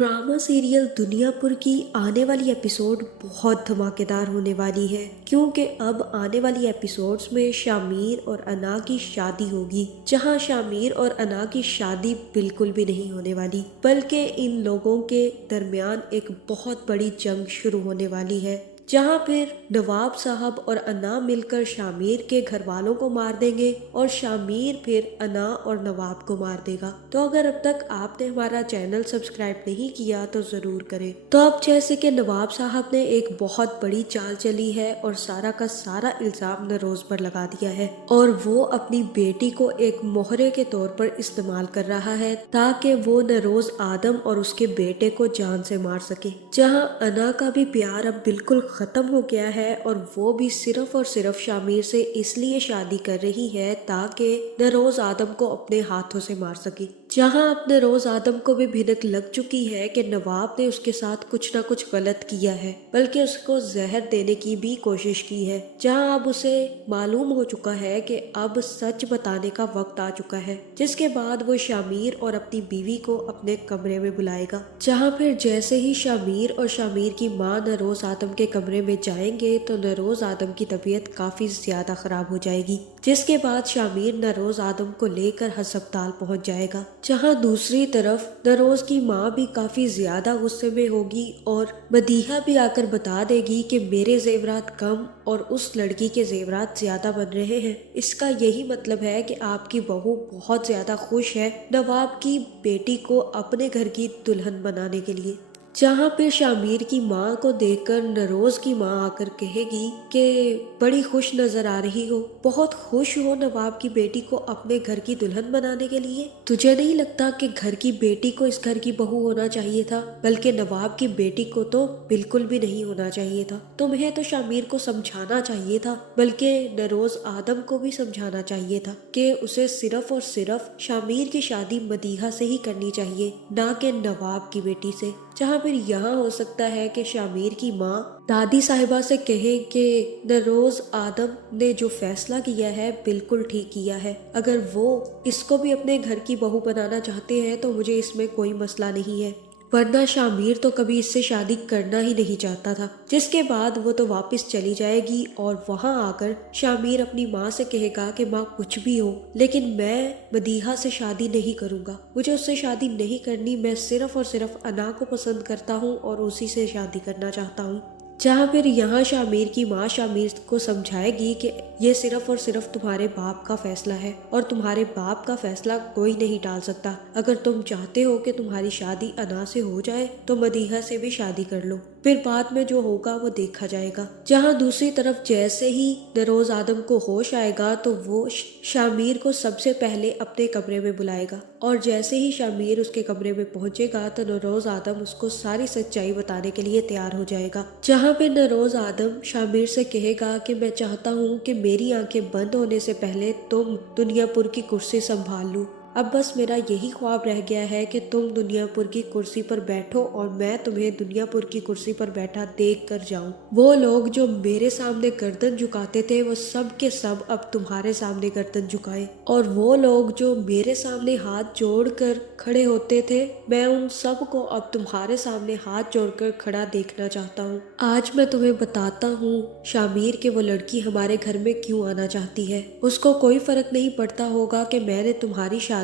Drama serial Duniyapur की आने वाली एपिसोड बहुत धमाकेदार होने वाली है, क्योंकि अब आने वाली एपिसोड्स में शामीर और अना की शादी होगी, जहां शामीर और अना की शादी बिल्कुल भी नहीं होने वाली, बल्कि इन लोगों के दरमियान एक बहुत बड़ी जंग शुरू होने वाली है, जहां फिर नवाब साहब और अना मिलकर शामीर के घर वालों को मार देंगे और शामीर फिर अना और नवाब को मार देगा। तो अगर अब तक आपने हमारा चैनल सब्सक्राइब नहीं किया तो जरूर करें। तो अब जैसे कि नवाब साहब ने एक बहुत बड़ी चाल चली है और सारा का सारा इल्जाम नरोज पर लगा दिया है, और वो अपनी बेटी को एक मोहरे के तौर पर इस्तेमाल कर रहा है ताकि वो नरोज आदम और उसके बेटे को जान से मार सके। जहां अना का भी प्यार अब बिल्कुल खत्म हो गया है और वो भी सिर्फ और सिर्फ शामीर से इसलिए शादी कर रही है ताकि नरोज आदम को अपने हाथों से मार सके। जहां अब नरोज आदम को भी भिनक लग चुकी है कि नवाब ने उसके साथ कुछ ना कुछ गलत किया है, बल्कि उसको जहर देने की भी कोशिश की है। जहां अब उसे मालूम हो चुका है कि अब सच बताने का वक्त आ चुका है, जिसके बाद वो शामीर और अपनी बीवी को अपने कमरे में बुलाएगा। जहां फिर जैसे ही शामीर और शामीर की माँ नरोज आदम के कमरे में जाएंगे तो नरोज आदम की तबीयत काफी ज्यादा खराब हो जाएगी, जिसके बाद शामीर नरोज आदम को लेकर अस्पताल पहुंच जाएगा। जहां दूसरी तरफ नरोज की माँ भी काफी ज्यादा गुस्से में होगी और मदीहा भी आकर बता देगी कि मेरे जेवरात कम और उस लड़की के जेवरात ज्यादा बन रहे हैं। इसका यही मतलब है कि आपकी बहू बहुत ज्यादा खुश है नवाब की बेटी को अपने घर की दुल्हन बनाने के लिए। जहाँ फिर शामीर की माँ को देखकर नरोज की माँ आकर कहेगी कि बड़ी खुश नजर आ रही हो, बहुत खुश हो नवाब की बेटी को अपने घर की दुल्हन बनाने के लिए। तुझे नहीं लगता कि घर की बेटी को इस घर की बहू होना चाहिए था, बल्कि नवाब की बेटी को तो बिल्कुल भी नहीं होना चाहिए था। तुम्हें तो शामीर को समझाना चाहिए था, बल्कि नरोज आदम को भी समझाना चाहिए था कि उसे सिर्फ और सिर्फ शामीर की शादी मदीहा से ही करनी चाहिए, ना कि नवाब की बेटी से। जहाँ फिर यहाँ हो सकता है कि शामीर की माँ दादी साहिबा से कहे कि नरोज आदम ने जो फैसला किया है बिल्कुल ठीक किया है, अगर वो इसको भी अपने घर की बहू बनाना चाहते हैं तो मुझे इसमें कोई मसला नहीं है, वरना शामीर तो कभी इससे शादी करना ही नहीं चाहता था। जिसके बाद वो तो वापस चली जाएगी और वहां आकर शामीर अपनी माँ से कहेगा कि माँ कुछ भी हो, लेकिन मैं मदीहा से शादी नहीं करूंगा, मुझे उससे शादी नहीं करनी, मैं सिर्फ और सिर्फ अना को पसंद करता हूँ और उसी से शादी करना चाहता हूँ। जहाँ फिर यहाँ शामीर की माँ शामीर को समझाएगी कि ये सिर्फ और सिर्फ तुम्हारे बाप का फैसला है और तुम्हारे बाप का फैसला कोई नहीं टाल सकता। अगर तुम चाहते हो कि तुम्हारी शादी अना से हो जाए तो मदीहा से भी शादी कर लो, फिर बाद में जो होगा वो देखा जाएगा। जहाँ दूसरी तरफ जैसे ही नरोज आदम को होश आएगा तो वो शामीर को सबसे पहले अपने कमरे में बुलाएगा, और जैसे ही शामीर उसके कमरे में पहुंचेगा तो नरोज आदम उसको सारी सच्चाई बताने के लिए तैयार हो जाएगा। जहाँ पे नरोज आदम शामीर से कहेगा कि मैं चाहता हूँ कि मेरी आंखें बंद होने से पहले तुम दुनियापुर की कुर्सी संभाल लो। अब बस मेरा यही ख्वाब रह गया है कि तुम दुनियापुर की कुर्सी पर बैठो और मैं तुम्हें दुनियापुर की कुर्सी पर बैठा देख कर जाऊं। वो लोग जो मेरे सामने गर्दन झुकाते थे वो सब के सब अब तुम्हारे सामने गर्दन झुकाए, और वो लोग जो मेरे सामने हाथ जोड़कर खड़े होते थे मैं उन सब को अब तुम्हारे सामने हाथ जोड़कर खड़ा देखना चाहता हूँ। आज मैं तुम्हें बताता हूँ शामीर के वो लड़की हमारे घर में क्यों आना चाहती है। उसको कोई फर्क नहीं पड़ता होगा कि मैंने तुम्हारी शादी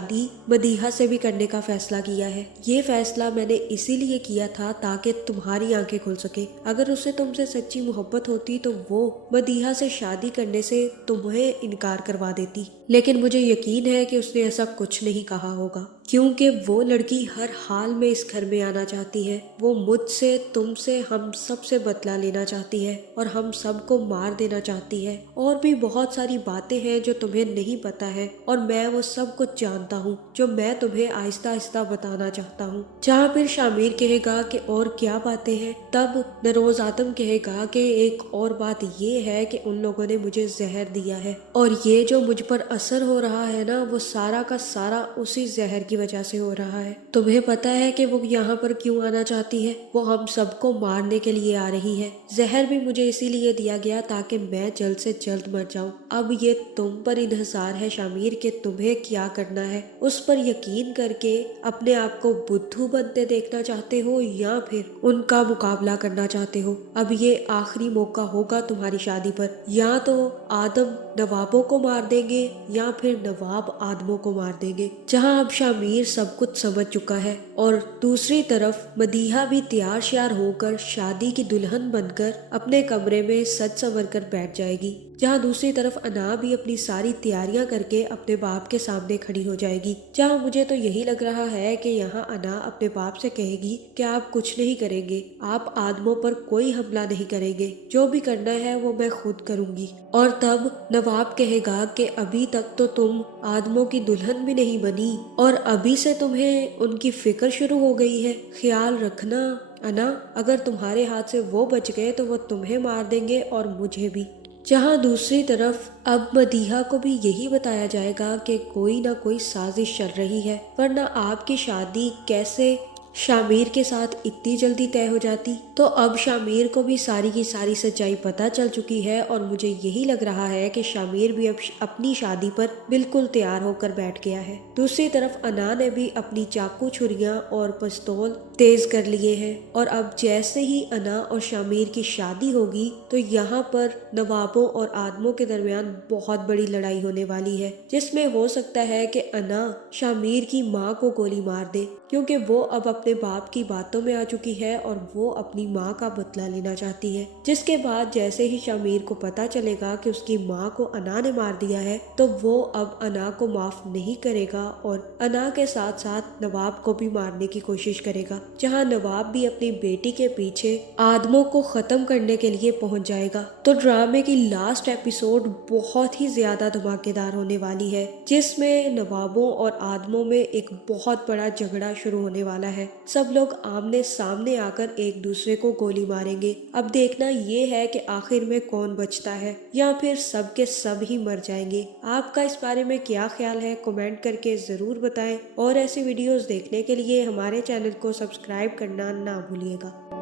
मदीहा से भी करने का फैसला किया है। ये फैसला मैंने इसीलिए किया था ताकि तुम्हारी आंखें खुल सके। अगर उसे तुमसे सच्ची मोहब्बत होती तो वो मदीहा से शादी करने से तुम्हें इनकार करवा देती, लेकिन मुझे यकीन है कि उसने ऐसा कुछ नहीं कहा होगा, क्योंकि वो लड़की हर हाल में इस घर में आना चाहती है। वो मुझसे, तुमसे, हम सब से बदला लेना चाहती है और हम सबको मार देना चाहती है, और भी बहुत सारी बातें हैं जो तुम्हें नहीं पता है और मैं वो सब कुछ जानता हूँ, जो मैं तुम्हें आहिस्ता आहिस्ता बताना चाहता हूँ। जहाँ फिर शामीर कहेगा कि और क्या बातें हैं, तब नरोज आदम कहेगा कि एक और बात ये है कि उन लोगों ने मुझे जहर दिया है और ये जो मुझ पर असर हो रहा है ना वो सारा का सारा उसी जहर की की वजह से हो रहा है। तुम्हें पता है कि वो यहाँ पर क्यों आना चाहती है? वो हम सबको मारने के लिए आ रही है। जहर भी मुझे इसीलिए दिया गया ताकि मैं जल्द से जल्द मर जाऊं। अब ये तुम पर इन्हिसार है शामिर कि तुम्हें क्या करना है। उस पर यकीन करके अपने आप को बुद्धू बनते देखना चाहते हो या फिर उनका मुकाबला करना चाहते हो? अब ये आखिरी मौका होगा तुम्हारी शादी पर। या तो आदम नवाबों को मार देंगे या फिर नवाब आदमों को मार देंगे। जहां अब शामिर सब कुछ समझ चुका है और दूसरी तरफ मदीहा भी तैयार श्यार होकर शादी की दुल्हन बनकर अपने कमरे में सज संवर कर बैठ जाएगी। जहाँ दूसरी तरफ अना भी अपनी सारी तैयारियां करके अपने बाप के सामने खड़ी हो जाएगी। जहाँ मुझे तो यही लग रहा है कि यहाँ अना अपने बाप से कहेगी कि आप कुछ नहीं करेंगे, आप आदमों पर कोई हमला नहीं करेंगे, जो भी करना है वो मैं खुद करूंगी। और तब नवाब कहेगा कि अभी तक तो तुम आदमों की दुल्हन भी नहीं बनी और अभी से तुम्हें उनकी फिक्र शुरू हो गई है। ख्याल रखना अना, अगर तुम्हारे हाथ से वो बच गए तो वो तुम्हें मार देंगे और मुझे भी। जहां दूसरी तरफ अब मदीहा को भी यही बताया जाएगा कि कोई ना कोई साजिश चल रही है, वरना आपकी शादी कैसे शामिर के साथ इतनी जल्दी तय हो जाती। तो अब शामिर को भी सारी की सारी सच्चाई पता चल चुकी है और मुझे यही लग रहा है कि शामिर भी अब अपनी शादी पर बिल्कुल तैयार होकर बैठ गया है। दूसरी तरफ अना ने भी अपनी चाकू छुरियां और पिस्तौल तेज कर लिए हैं और अब जैसे ही अना और शामिर की शादी होगी तो यहाँ पर नवाबों और आदमों के दरमियान बहुत बड़ी लड़ाई होने वाली है, जिसमें हो सकता है कि अना शामिर की माँ को गोली मार दे, क्योंकि वो अब अपने बाप की बातों में आ चुकी है और वो अपनी माँ का बदला लेना चाहती है। जिसके बाद जैसे ही शामिर को पता चलेगा कि उसकी माँ को अना ने मार दिया है तो वो अब अना को माफ नहीं करेगा और अना के साथ साथ नवाब को भी मारने की कोशिश करेगा। जहाँ नवाब भी अपनी बेटी के पीछे आदमों को खत्म करने के लिए पहुंच जाएगा। तो ड्रामे की लास्ट एपिसोड बहुत ही ज्यादा धमाकेदार होने वाली है, जिसमें नवाबों और आदमों में एक बहुत बड़ा झगड़ा शुरू होने वाला है। सब लोग आमने सामने आकर एक दूसरे को गोली मारेंगे। अब देखना ये है कि आखिर में कौन बचता है या फिर सब के सब ही मर जाएंगे। आपका इस बारे में क्या ख्याल है, कमेंट करके जरूर बताएं और ऐसी वीडियोस देखने के लिए हमारे चैनल को सब्सक्राइब करना ना भूलिएगा।